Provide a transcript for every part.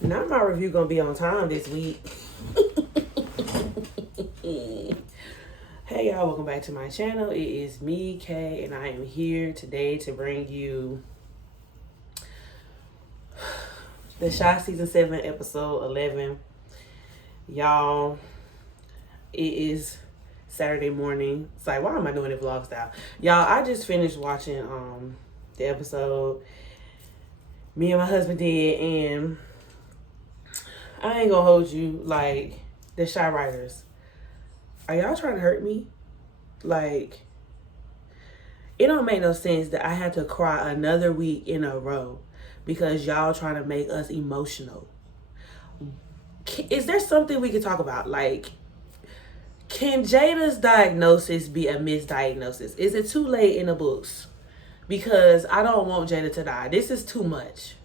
Not my review gonna be on time this week. Hey y'all, welcome back to my channel. It is me, Kay, and I am here today to bring you the Shy Season 7, Episode 11. Y'all, it is Saturday morning. It's like, why am I doing it vlog style? Y'all, I just finished watching the episode. Me and my husband did, and I ain't gonna hold you, like, the Shy writers. Are y'all trying to hurt me? Like, it don't make no sense that I had to cry another week in a row because y'all trying to make us emotional. Is there something we can talk about? Like, can Jada's diagnosis be a misdiagnosis? Is it too late in the books? Because I don't want Jada to die. This is too much.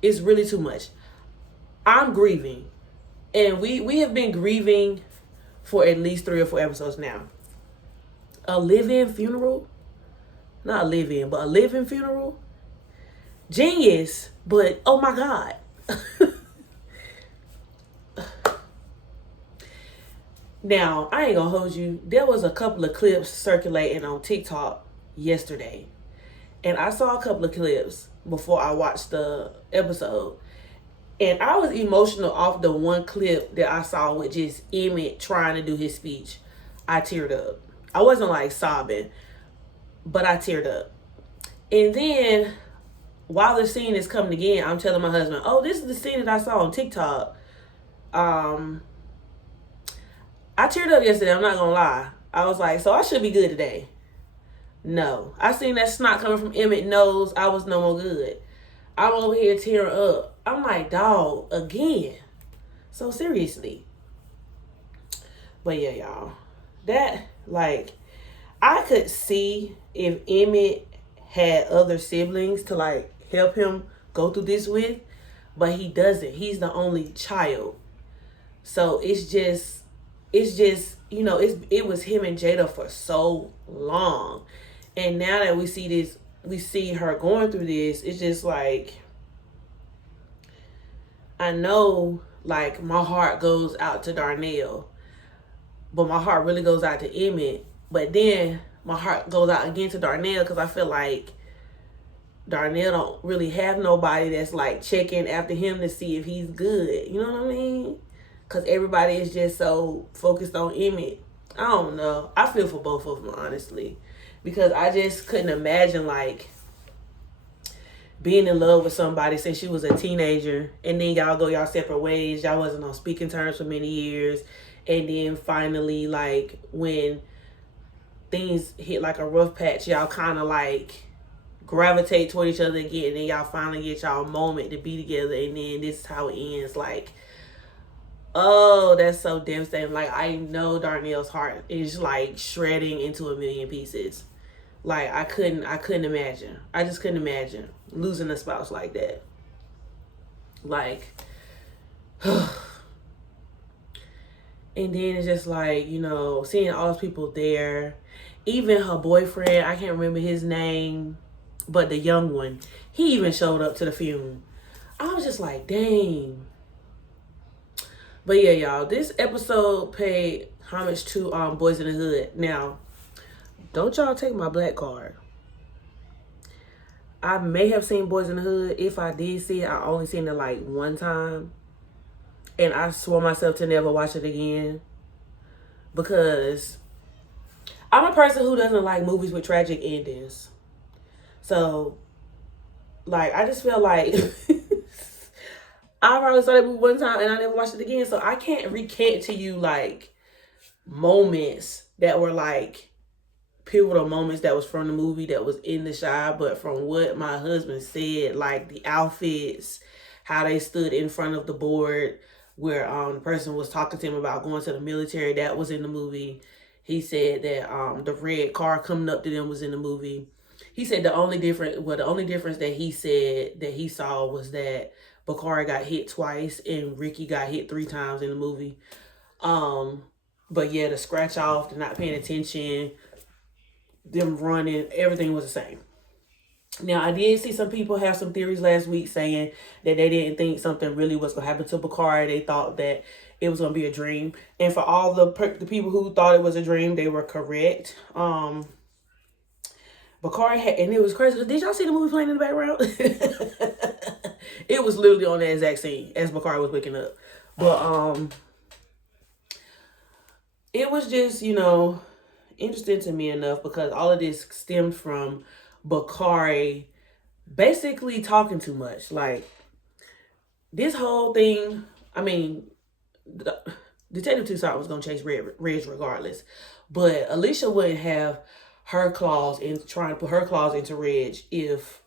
It's really too much. I'm grieving. And we have been grieving for at least 3 or 4 episodes now. A live-in funeral? Not a live-in, but a live-in funeral? Genius, but oh my God. Now, I ain't gonna hold you. There was a couple of clips circulating on TikTok yesterday. And I saw a couple of clips before I watched the episode. And I was emotional off the one clip that I saw with just Emmett trying to do his speech. I teared up. I wasn't like sobbing, but I teared up. And then while the scene is coming again, I'm telling my husband, oh, this is the scene that I saw on TikTok. I teared up yesterday, I'm not gonna lie. I was like, so I should be good today. No. I seen that snot coming from Emmett's nose. I was no more good. I'm over here tearing up. I'm like, dog, again. So seriously. But yeah, y'all. That, like, I could see if Emmett had other siblings to, like, help him go through this with. But he doesn't. He's the only child. So it's just, you know, it was him and Jada for so long. And now that we see her going through this, it's just like, I know, like, my heart goes out to Darnell, but my heart really goes out to Emmett. But then my heart goes out again to Darnell because I feel like Darnell don't really have nobody that's, like, checking after him to see if he's good. You know what I mean? Because everybody is just so focused on Emmett. I don't know. I feel for both of them, honestly. Because I just couldn't imagine, like, being in love with somebody since you was a teenager, and then y'all go y'all separate ways. Y'all wasn't on speaking terms for many years. And then finally, like, when things hit like a rough patch, y'all kind of like gravitate toward each other again. And then y'all finally get y'all moment to be together. And then this is how it ends. Like, oh, that's so devastating. Like, I know Darnell's heart is, like, shredding into a million pieces. Like, I couldn't imagine. I just couldn't imagine losing a spouse like that. Like, and then it's just like, you know, seeing all those people there. Even her boyfriend, I can't remember his name, but the young one, he even showed up to the funeral. I was just like, dang. But yeah, y'all, this episode paid homage to Boys in the Hood. Now, don't y'all take my black card. I may have seen Boys in the Hood. If I did see it, I only seen it like one time. And I swore myself to never watch it again. Because I'm a person who doesn't like movies with tragic endings. So, like, I just feel like I probably saw that movie one time and I never watched it again. So I can't recant to you, like, moments that were, like, pivotal moments that was from the movie that was in the Shy. But from what my husband said, like, the outfits, how they stood in front of the board where the person was talking to him about going to the military, that was in the movie. He said that the red car coming up to them was in the movie. He said the only difference that he said that he saw was that Bakari got hit twice and Ricky got hit 3 times in the movie. But yeah, the scratch off, the not paying attention, them running, everything was the same. Now, I did see some people have some theories last week saying that they didn't think something really was going to happen to Bakari. They thought that it was going to be a dream. And for all the people who thought it was a dream, they were correct. Bakari had, and it was crazy. Did y'all see the movie playing in the background? It was literally on the exact scene as Bakari was waking up. But it was just, you know, interesting to me enough because all of this stemmed from Bakari basically talking too much. Like, this whole thing, I mean, Detective Toussaint was going to chase Reg regardless. But Alicia wouldn't have her claws in, trying to put her claws into Reg if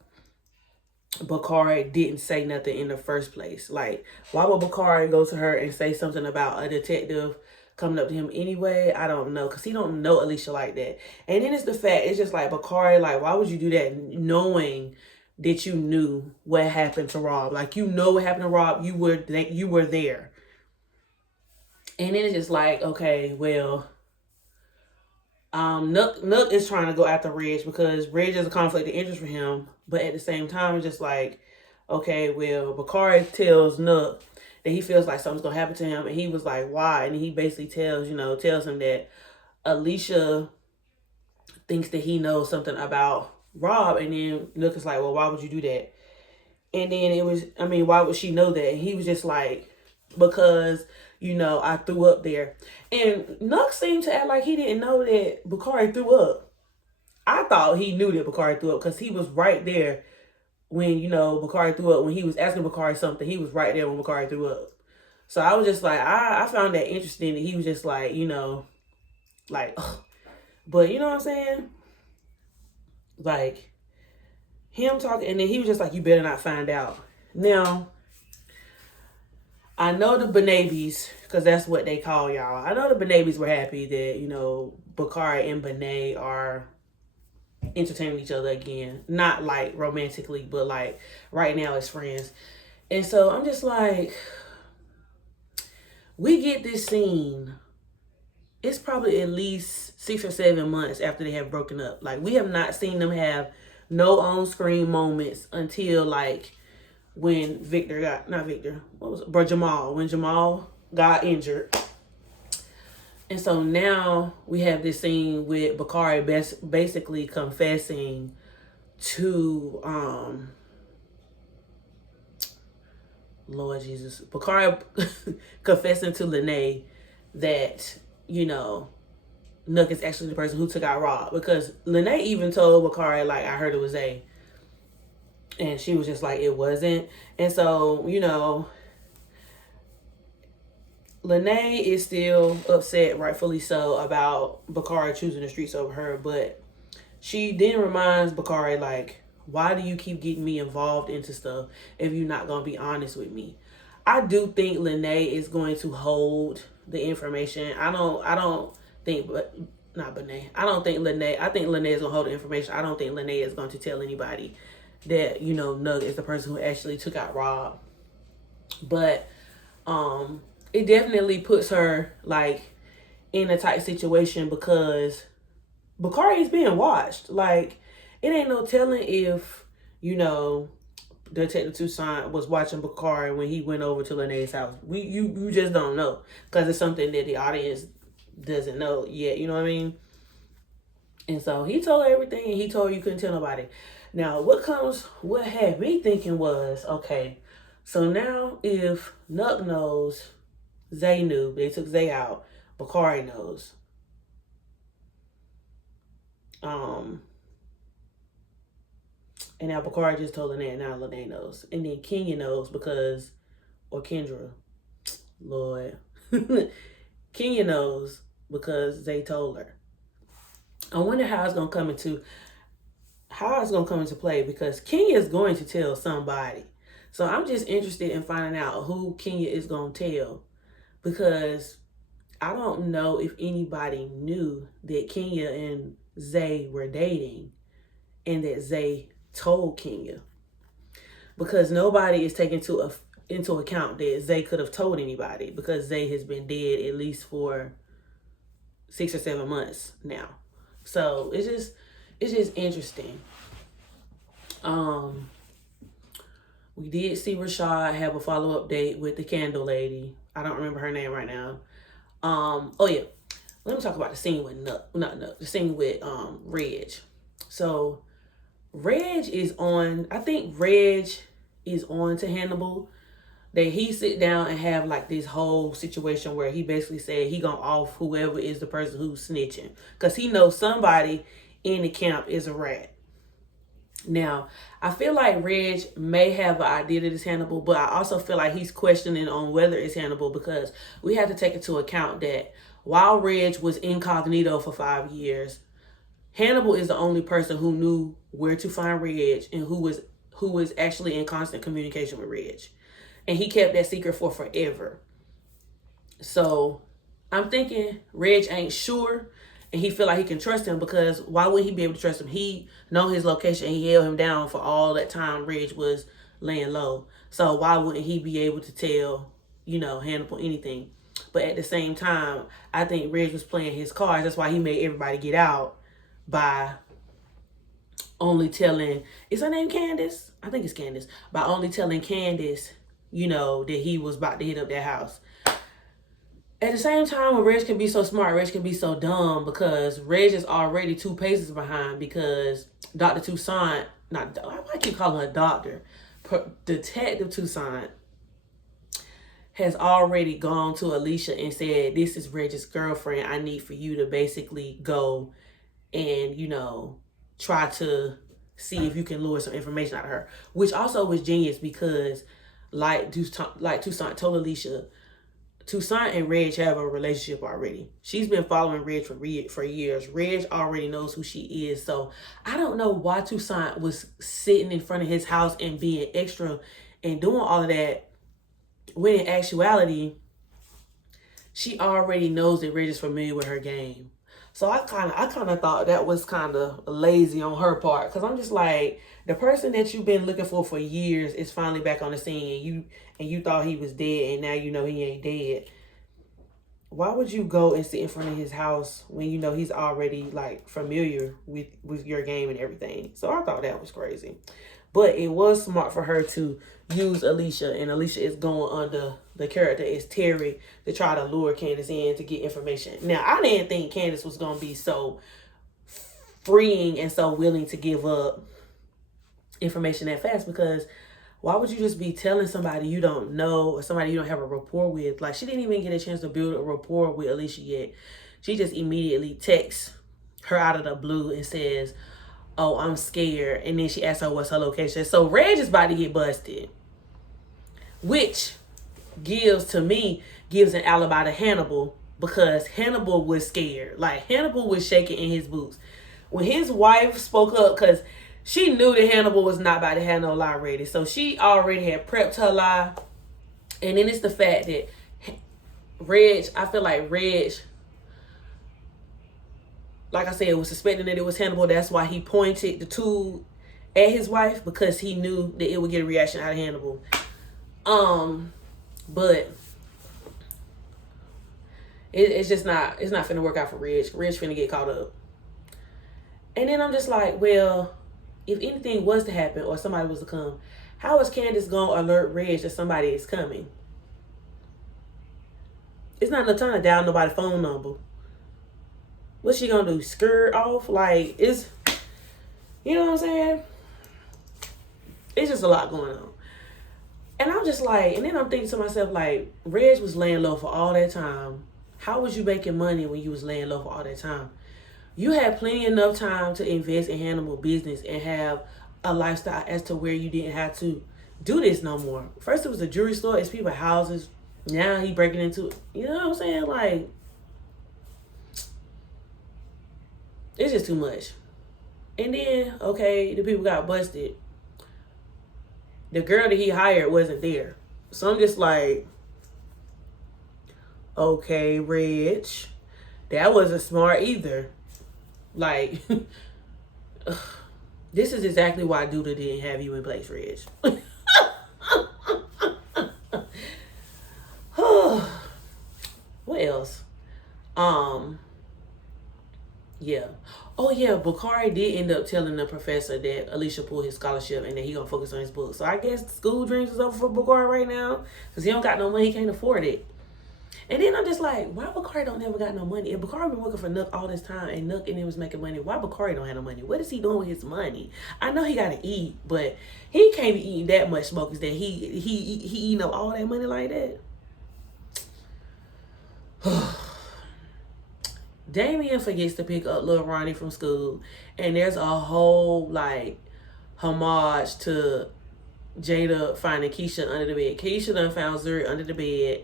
Bakari didn't say nothing in the first place. Like, why would Bakari go to her and say something about a detective coming up to him anyway? I don't know, because he don't know Alicia like that. And then it's the fact, it's just like, Bakari, like, why would you do that knowing that you knew what happened to Rob? Like, you know what happened to Rob. You were there. And then it's just like, okay, well, Nook is trying to go after Reg because Reg is a conflict of interest for him. But at the same time, it's just like, okay, well, Bakari tells Nook that he feels like something's going to happen to him. And he was like, why? And he basically tells him that Alicia thinks that he knows something about Rob. And then Nook is like, well, why would you do that? And then it was, I mean, why would she know that? And he was just like, because, I threw up there. And Nook seemed to act like he didn't know that Bakari threw up. I thought he knew that Bakari threw up because he was right there when, Bakari threw up. When he was asking Bakari something, he was right there when Bakari threw up. So I was just like, I found that interesting that he was just like, like, ugh. But you know what I'm saying? Like, him talking, and then he was just like, you better not find out. Now, I know the Benabis, because that's what they call y'all. I know the Benabis were happy that, Bakari and Benet are entertaining each other again. Not like romantically, but like right now as friends. And so I'm just like, we get this scene. It's probably at least 6 or 7 months after they have broken up. Like, we have not seen them have no on-screen moments until like when Jamal, when Jamal got injured. And so now we have this scene with Bakari basically confessing to, Lord Jesus, Bakari confessing to Lene that, Nook is actually the person who took out Rob. Because Lene even told Bakari, like, I heard it was Zay. And she was just like, it wasn't. And so, Lene is still upset, rightfully so, about Bakari choosing the streets over her. But she then reminds Bakari, like, why do you keep getting me involved into stuff if you're not going to be honest with me? I do think Lene is going to hold the information. I think Lene. I think Lene is going to hold the information. I don't think Lene is going to tell anybody that, Nug is the person who actually took out Rob. But it definitely puts her, like, in a tight situation because Bakari is being watched. Like, it ain't no telling if, Detective Toussaint was watching Bakari when he went over to Lene's house. You just don't know because it's something that the audience doesn't know yet. You know what I mean? And so he told her everything, and he told her you couldn't tell nobody. Now, what had me thinking was, okay, so now if Nuck knows, Zay knew, they took Zay out, Bakari knows. And now Bakari just told Lene, and now Lene knows. And then Kenya knows or Kendra, Lord. Kenya knows because Zay told her. I wonder how it's going to come into play because Kenya is going to tell somebody. So I'm just interested in finding out who Kenya is going to tell because I don't know if anybody knew that Kenya and Zay were dating and that Zay told Kenya because nobody is taking into account that Zay could have told anybody because Zay has been dead at least for 6 or 7 months now. So it's just interesting. We did see Rashad have a follow-up date with the candle lady. I don't remember her name right now. Oh yeah. Let me talk about the scene with the scene with Reg. So Reg is on, I think Reg is on to Hannibal. That he sit down and have like this whole situation where he basically said he gonna off whoever is the person who's snitching. Cause he knows somebody in the camp is a rat. Now, I feel like Reg may have an idea that it's Hannibal, but I also feel like he's questioning on whether it's Hannibal because we have to take into account that while Reg was incognito for 5 years, Hannibal is the only person who knew where to find Reg and who was actually in constant communication with Reg. And he kept that secret for forever. So I'm thinking Reg ain't sure and he feel like he can trust him because why would he be able to trust him? He know his location and he held him down for all that time Reg was laying low. So why wouldn't he be able to tell, Hannibal anything? But at the same time, I think Reg was playing his cards. That's why he made everybody get out by only telling, is her name Candace? I think it's Candace. By only telling Candace, that he was about to hit up their house. At the same time, when Reg can be so smart, Reg can be so dumb because Reg is already 2 paces behind because Dr. Toussaint, why I keep calling her doctor? Detective Toussaint has already gone to Alicia and said, this is Reg's girlfriend. I need for you to basically go and, try to see if you can lure some information out of her. Which also was genius because like Toussaint told Alicia, Toussaint and Reg have a relationship already. She's been following Reg for years. Reg already knows who she is. So I don't know why Toussaint was sitting in front of his house and being extra and doing all of that when in actuality, she already knows that Reg is familiar with her game. So I kind of thought that was kind of lazy on her part because I'm just like, the person that you've been looking for years is finally back on the scene and you thought he was dead and now he ain't dead. Why would you go and sit in front of his house when he's already like familiar with your game and everything? So I thought that was crazy. But it was smart for her to use Alicia, and Alicia is going under the character is Terry to try to lure Candace in to get information. Now, I didn't think Candace was going to be so freeing and so willing to give up information that fast because why would you just be telling somebody you don't know or somebody you don't have a rapport with? Like, she didn't even get a chance to build a rapport with Alicia yet. She just immediately texts her out of the blue and says, oh, I'm scared. And then she asks her what's her location. So Reg is about to get busted. Which gives an alibi to Hannibal because Hannibal was scared. Like, Hannibal was shaking in his boots. When his wife spoke up, because she knew that Hannibal was not about to have no lie ready. So she already had prepped her lie. And then it's the fact that I feel like Reg, like I said, was suspecting that it was Hannibal. That's why he pointed the tool at his wife because he knew that it would get a reaction out of Hannibal. But it's just not finna work out for Reg. Reg finna get caught up. And then I'm just like, well, if anything was to happen or somebody was to come, how is Candace gonna alert Reg that somebody is coming? It's not enough time to dial nobody's phone number. What's she gonna do? Skirt off? Like, it's, you know what I'm saying? It's just a lot going on. And I'm just like, and then I'm thinking to myself, like, Reg was laying low for all that time. How was you making money when you was laying low for all that time? You had plenty enough time to invest in Hannibal business and have a lifestyle as to where you didn't have to do this no more. First it was a jewelry store, it's people's houses. Now he breaking into it. You know what I'm saying? Like, it's just too much. And then, okay, the people got busted. The girl that he hired wasn't there. So I'm just like, okay, Reg, that wasn't smart either. Like, this is exactly why Duda didn't have you in place, Reg. What else? Yeah. Oh yeah, Bakari did end up telling the professor that Alicia pulled his scholarship and that he gonna focus on his book. So I guess school dreams is over for Bakari right now because he don't got no money, he can't afford it. And then I'm just like, why Bakari don't never got no money? If Bakari been working for Nook all this time and Nook and him was making money, why Bakari don't have no money? What is he doing with his money? I know he gotta eat, but he can't be eating that much smokers that he eating up all that money like that. Damien forgets to pick up little Ronnie from school, and there's a whole like homage to Jada finding Keisha under the bed. Keisha done found Zuri under the bed,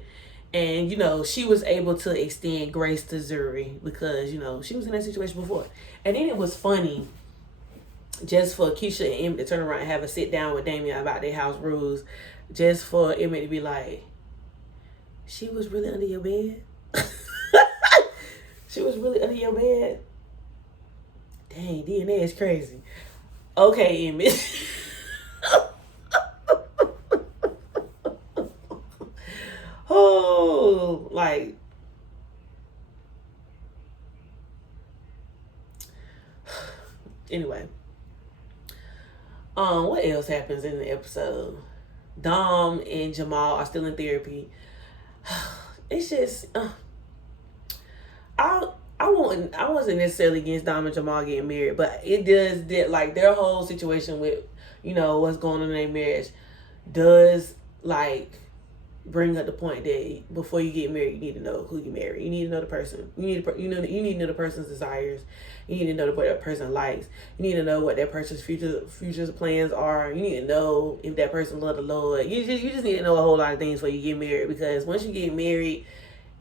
and you know she was able to extend grace to Zuri because you know she was in that situation before. And then it was funny just for Keisha and Emmett to turn around and have a sit down with Damien about their house rules, just for Emmett to be like, she was really under your bed. She was really under your bed. Dang, DNA is crazy. Okay, Emmett. Oh, like. Anyway. What else happens in the episode? Dom and Jamal are still in therapy. It's just. I wasn't necessarily against Dom and Jamal getting married, but it did like their whole situation with, you know, what's going on in their marriage does like bring up the point that before you get married, you need to know who you marry. You need to know the person. You need to know the person's desires. You need to know what that person likes. You need to know what that person's future plans are. You need to know if that person loves the Lord. You just need to know a whole lot of things before you get married, because once you get married,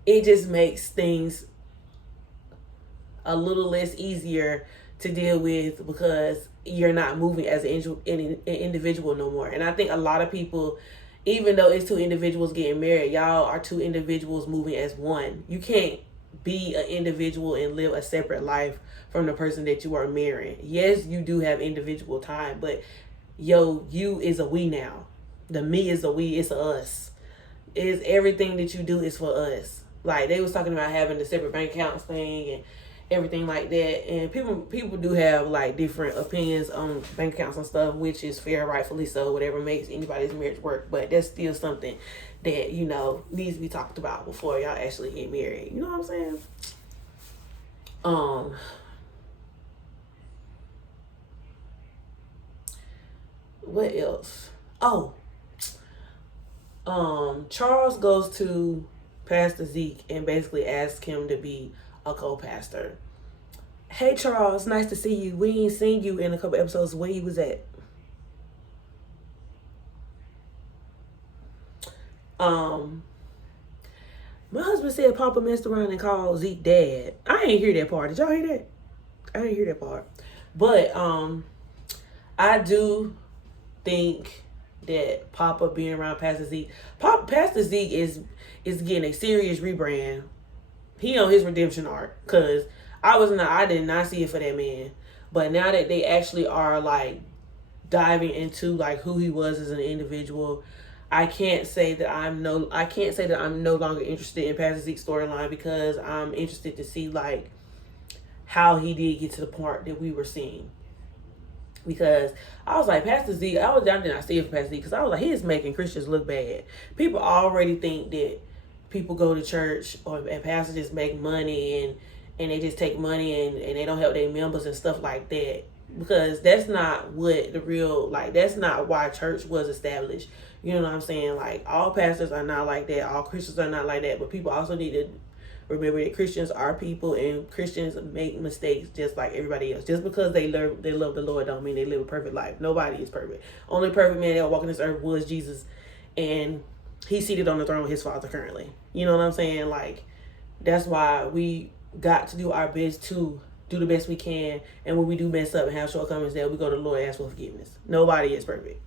it just makes things a little less easier to deal with because you're not moving as an individual no more. And I think a lot of people, even though it's two individuals getting married, y'all are two individuals moving as one. You can't be an individual and live a separate life from the person that you are marrying. Yes, you do have individual time, but you is a we now. The me is a we, it's a us. Is everything that you do is for us. Like they was talking about having the separate bank accounts thing and everything like that, and people do have like different opinions on bank accounts and stuff, which is fair, rightfully so, whatever makes anybody's marriage work. But that's still something that, you know, needs to be talked about before y'all actually get married. You know what I'm saying? What else? Oh, Charles goes to Pastor Zeke and basically asks him to be a co-pastor. Hey Charles, nice to see you. We ain't seen you in a couple episodes. Where you was at? My husband said Papa messed around and called Zeke dad. I ain't hear that part. Did y'all hear that? I didn't hear that part. But I do think that Papa being around Pastor Zeke, Pastor Zeke is getting a serious rebrand. He on his redemption arc, because I did not see it for that man. But now that they actually are like diving into like who he was as an individual, I can't say that I'm no longer interested in Pastor Zeke's storyline, because I'm interested to see like how he did get to the part that we were seeing. Because I was like, Pastor Zeke, I did not see it for Pastor Zeke, because I was like, he is making Christians look bad. People already think that people go to church and pastors just make money and they just take money and they don't help their members and stuff like that, because that's not what that's not why church was established. You know what I'm saying? Like, all pastors are not like that, all Christians are not like that, but people also need to remember that Christians are people and Christians make mistakes just like everybody else. Just because they love the Lord don't mean they live a perfect life. Nobody is perfect. Only perfect man that walked this earth was Jesus, and he's seated on the throne with his Father currently. You know what I'm saying? Like, that's why we got to do our best to do the best we can. And when we do mess up and have shortcomings, that we go to the Lord and ask for forgiveness. Nobody is perfect.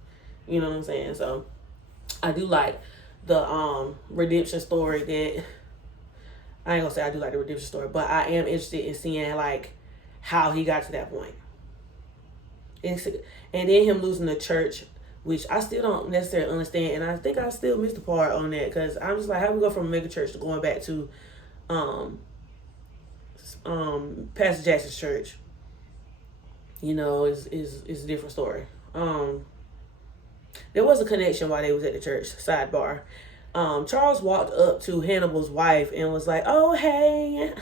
You know what I'm saying? So I do like the redemption story that, I ain't gonna say I do like the redemption story, but I am interested in seeing like how he got to that point. And then him losing the church, which I still don't necessarily understand, and I think I still missed the part on that, because I'm just like, how we go from a mega church to going back to Pastor Jackson's church, you know, is a different story. There was a connection while they was at the church. Sidebar. Charles walked up to Hannibal's wife and was like, "Oh, hey."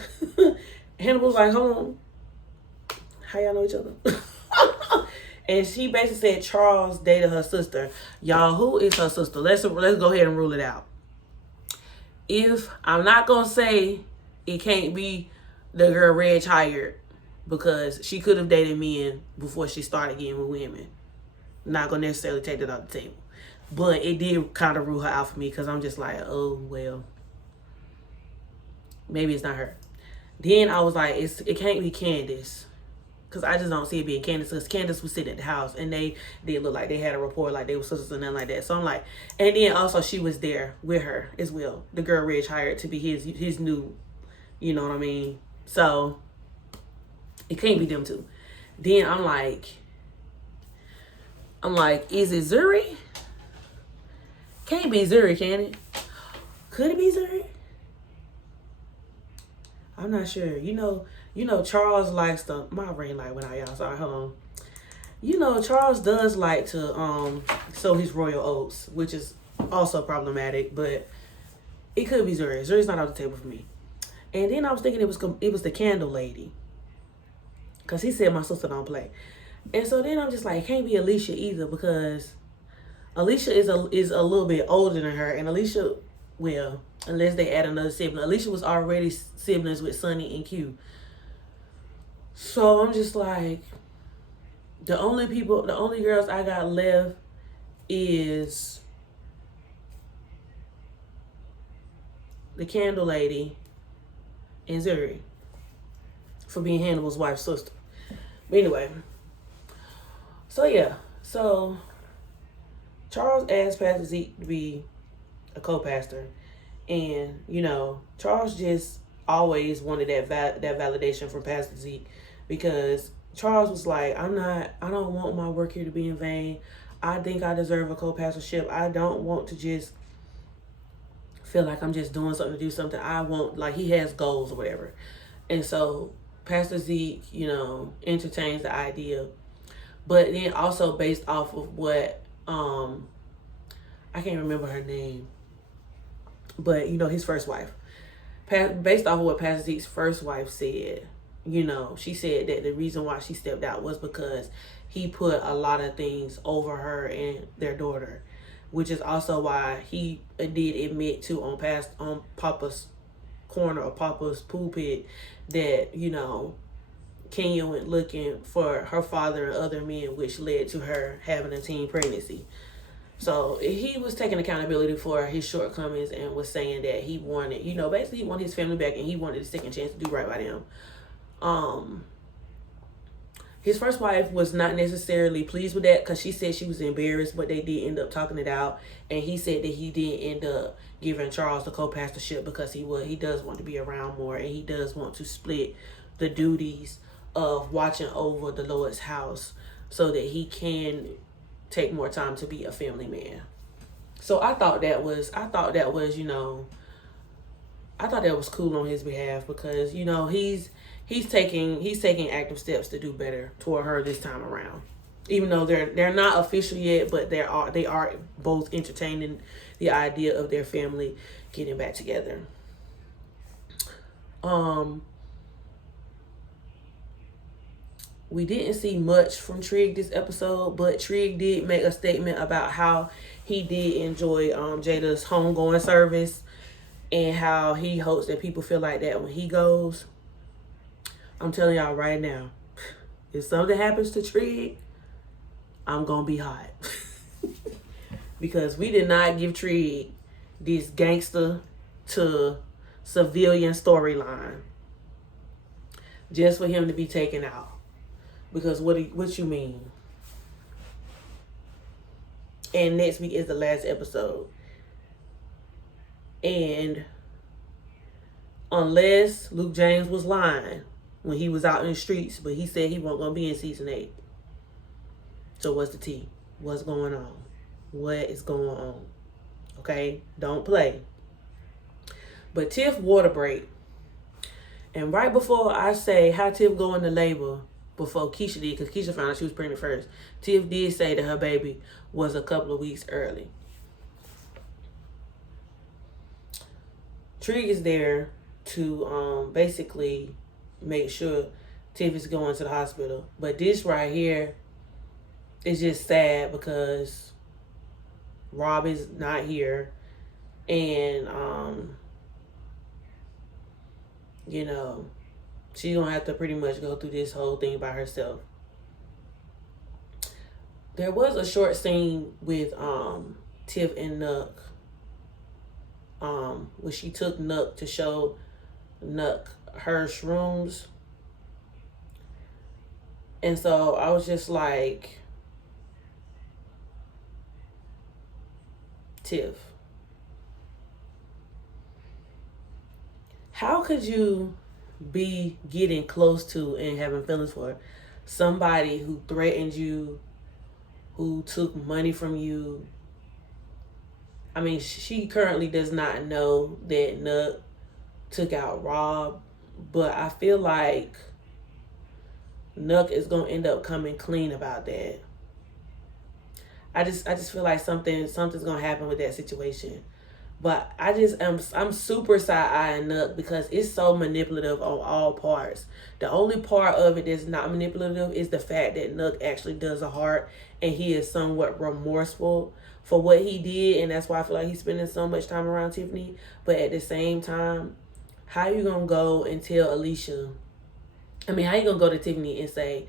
Hannibal's like, "Hold on. How y'all know each other?" And she basically said Charles dated her sister. Y'all, who is her sister? Let's go ahead and rule it out. If I'm not gonna say it can't be the girl Reg hired, because she could have dated men before she started getting with women. Not gonna necessarily take that off the table, but it did kind of rule her out for me, because I'm just like, oh well, maybe it's not her. Then I was like, it can't be Candace, because I just don't see it being Candace, because Candace was sitting at the house and they did look like they had a rapport, like they were sisters and nothing like that. So I'm like, and then also she was there with her as well, the girl Reg hired to be his new, you know what I mean? So it can't be them two. Then I'm like, is it Zuri? Can't be Zuri, can it? Could it be Zuri? I'm not sure. You know, Charles likes to, my ring light went out, y'all. Sorry, hold on. You know, Charles does like to sow his royal oats, which is also problematic, but it could be Zuri. Zuri's not on the table for me. And then I was thinking it was the candle lady, because he said my sister don't play. And so then I'm just like, it can't be Alicia either, because Alicia is a little bit older than her, and Alicia, well, unless they add another sibling, Alicia was already siblings with Sonny and Q. So I'm just like, the only girls I got left is the candle lady and Zuri, for being Hannibal's wife's sister. But anyway, so yeah, so Charles asked Pastor Zeke to be a co-pastor, and you know, Charles just always wanted that validation from Pastor Zeke, because Charles was like, I don't want my work here to be in vain. I think I deserve a co-pastorship. I don't want to just feel like I'm just doing something to do something. I want, like, he has goals or whatever. And so Pastor Zeke, you know, entertains the idea, but then also based off of what, I can't remember her name, but you know, his first wife, based off of what Pastor Zeke's first wife said, you know, she said that the reason why she stepped out was because he put a lot of things over her and their daughter, which is also why he did admit to on Papa's corner or Papa's pulpit that, you know, Kenya went looking for her father and other men, which led to her having a teen pregnancy. So he was taking accountability for his shortcomings and was saying that he wanted, you know, basically he wanted his family back, and he wanted a second chance to do right by them. His first wife was not necessarily pleased with that, because she said she was embarrassed, but they did end up talking it out. And he said that he did end up giving Charles the co-pastorship because he does want to be around more, and he does want to split the duties of watching over the Lord's house so that he can take more time to be a family man. So I thought that was, you know, I thought that was cool on his behalf, because, you know, he's taking active steps to do better toward her this time around. Even though they're not official yet, but they are both entertaining the idea of their family getting back together. We didn't see much from Trig this episode, but Trig did make a statement about how he did enjoy Jada's homegoing service, and how he hopes that people feel like that when he goes. I'm telling y'all right now, if something happens to Trig, I'm gonna be hot. Because we did not give Trig this gangster to civilian storyline just for him to be taken out. Because what you mean? And next week is the last episode. And unless Luke James was lying when he was out in the streets, but he said he wasn't going to be in season 8. So what's the tea? What's going on? What is going on? Okay? Don't play. But Tiff water break And right before I say how Tiff go into labor, before Keisha did, because Keisha found out she was pregnant first, Tiff did say that her baby was a couple of weeks early. Trig is there to basically make sure Tiff is going to the hospital. But this right here is just sad because Rob is not here. And, you know, she's going to have to pretty much go through this whole thing by herself. There was a short scene with Tiff and Nuck, where she took Nuck to show Nuck her shrooms. And so I was just like, Tiff, how could you be getting close to and having feelings for somebody who threatened you, who took money from you? I mean, she currently does not know that Nuck took out Rob, but I feel like Nuck is gonna end up coming clean about that. I just feel like something's gonna happen with that situation. But I'm super side-eyeing Nuck because it's so manipulative on all parts. The only part of it that's not manipulative is the fact that Nuck actually does a heart and he is somewhat remorseful for what he did, and that's why I feel like he's spending so much time around Tiffany. But at the same time, how you gonna go and tell Alicia? I mean, how you gonna go to Tiffany and say,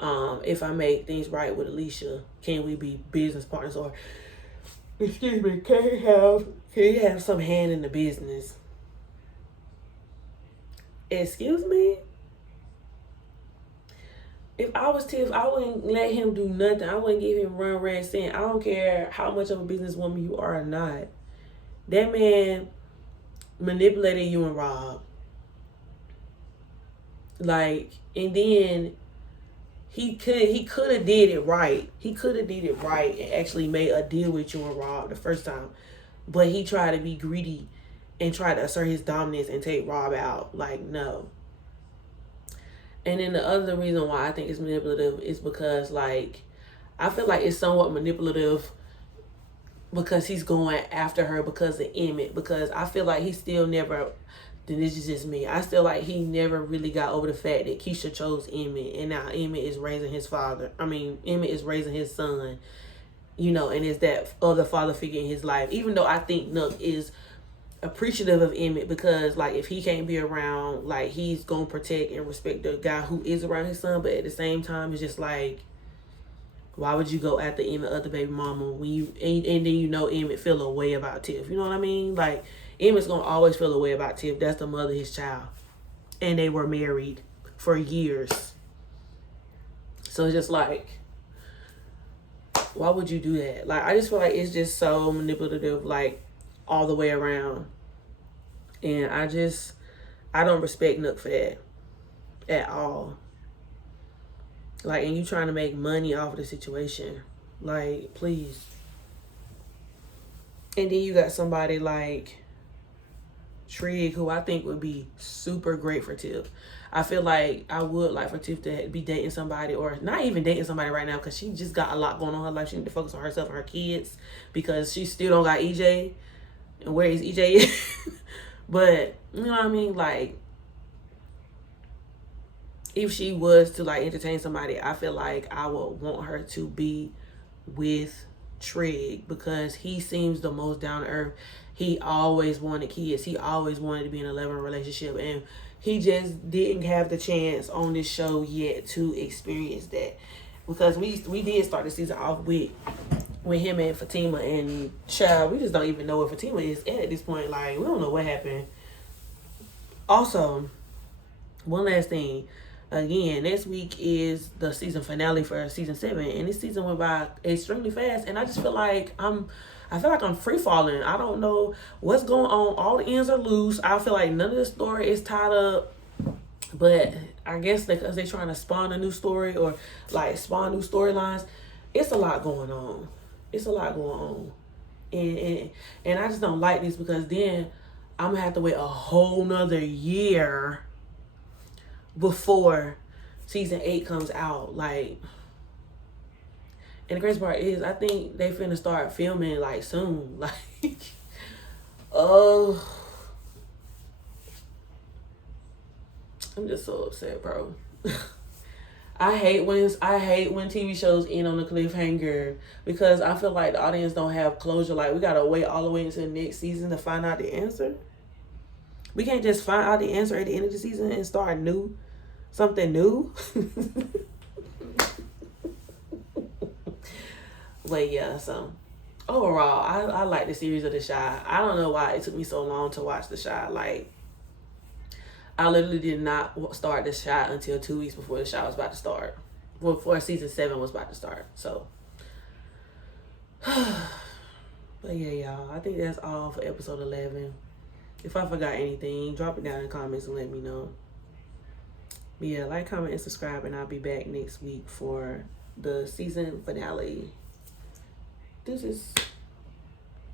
if I make things right with Alicia, can we be business partners? Or, excuse me, can you have some hand in the business? Excuse me? If I was Tiff, I wouldn't let him do nothing. I wouldn't give him run red saying, I don't care how much of a businesswoman you are or not. That man manipulated you and Rob. Like, and then he could have did it right. He could have did it right and actually made a deal with you and Rob the first time. But he tried to be greedy and try to assert his dominance and take Rob out. Like, no. And then the other reason why I think it's manipulative is because, like, I feel like it's somewhat manipulative because he's going after her because of Emmett. Because I feel like he still never, then this is just me, I feel like he never really got over the fact that Keisha chose Emmett. And now Emmett is raising his Emmett is raising his son. You know, and is that other father figure in his life. Even though I think Nuck is appreciative of Emmett because, like, if he can't be around, like, he's gonna protect and respect the guy who is around his son. But at the same time, it's just like, why would you go after Emmett, other baby mama, when you and then you know Emmett feel a way about Tiff? You know what I mean? Like, Emmett's gonna always feel a way about Tiff. That's the mother of his child, and they were married for years. So it's just like, why would you do that? Like, I just feel like it's just so manipulative, like, all the way around. And I don't respect Nuck for that at all. Like, and you trying to make money off of the situation. Like, please. And then you got somebody like Trig, who I think would be super great for Tiff. I feel like I would like for Tiff to be dating somebody, or not even dating somebody right now, because she just got a lot going on in her life. She need to focus on herself and her kids because she still don't got EJ. And where is EJ? But, you know what I mean? Like, if she was to, like, entertain somebody, I feel like I would want her to be with Trig because he seems the most down to earth. He always wanted kids. He always wanted to be in a loving relationship. And he just didn't have the chance on this show yet to experience that. Because we did start the season off with him and Fatima, and child, we just don't even know where Fatima is at this point. Like, we don't know what happened. Also, one last thing. Again, next week is the season finale for season 7, and this season went by extremely fast, and I just feel like I'm free falling. I don't know what's going on. All the ends are loose. I feel like none of the story is tied up. But I guess because they're trying to spawn a new story or like spawn new storylines, it's a lot going on. It's a lot going on. And I just don't like this because then I'm going to have to wait a whole nother year before season 8 comes out. Like, and the crazy part is, I think they finna start filming like soon. Like, oh, I'm just so upset, bro. I hate when TV shows end on a cliffhanger, because I feel like the audience don't have closure. Like, we gotta wait all the way until the next season to find out the answer. We can't just find out the answer at the end of the season and start something new. But yeah, so overall, I like the series of The Chi. I don't know why it took me so long to watch The Chi. Like, I literally did not start The Chi until 2 weeks before The Chi was about to start. Before season 7 was about to start. So, but yeah, y'all, I think that's all for episode 11. If I forgot anything, drop it down in the comments and let me know. But yeah, like, comment, and subscribe, and I'll be back next week for the season finale. This is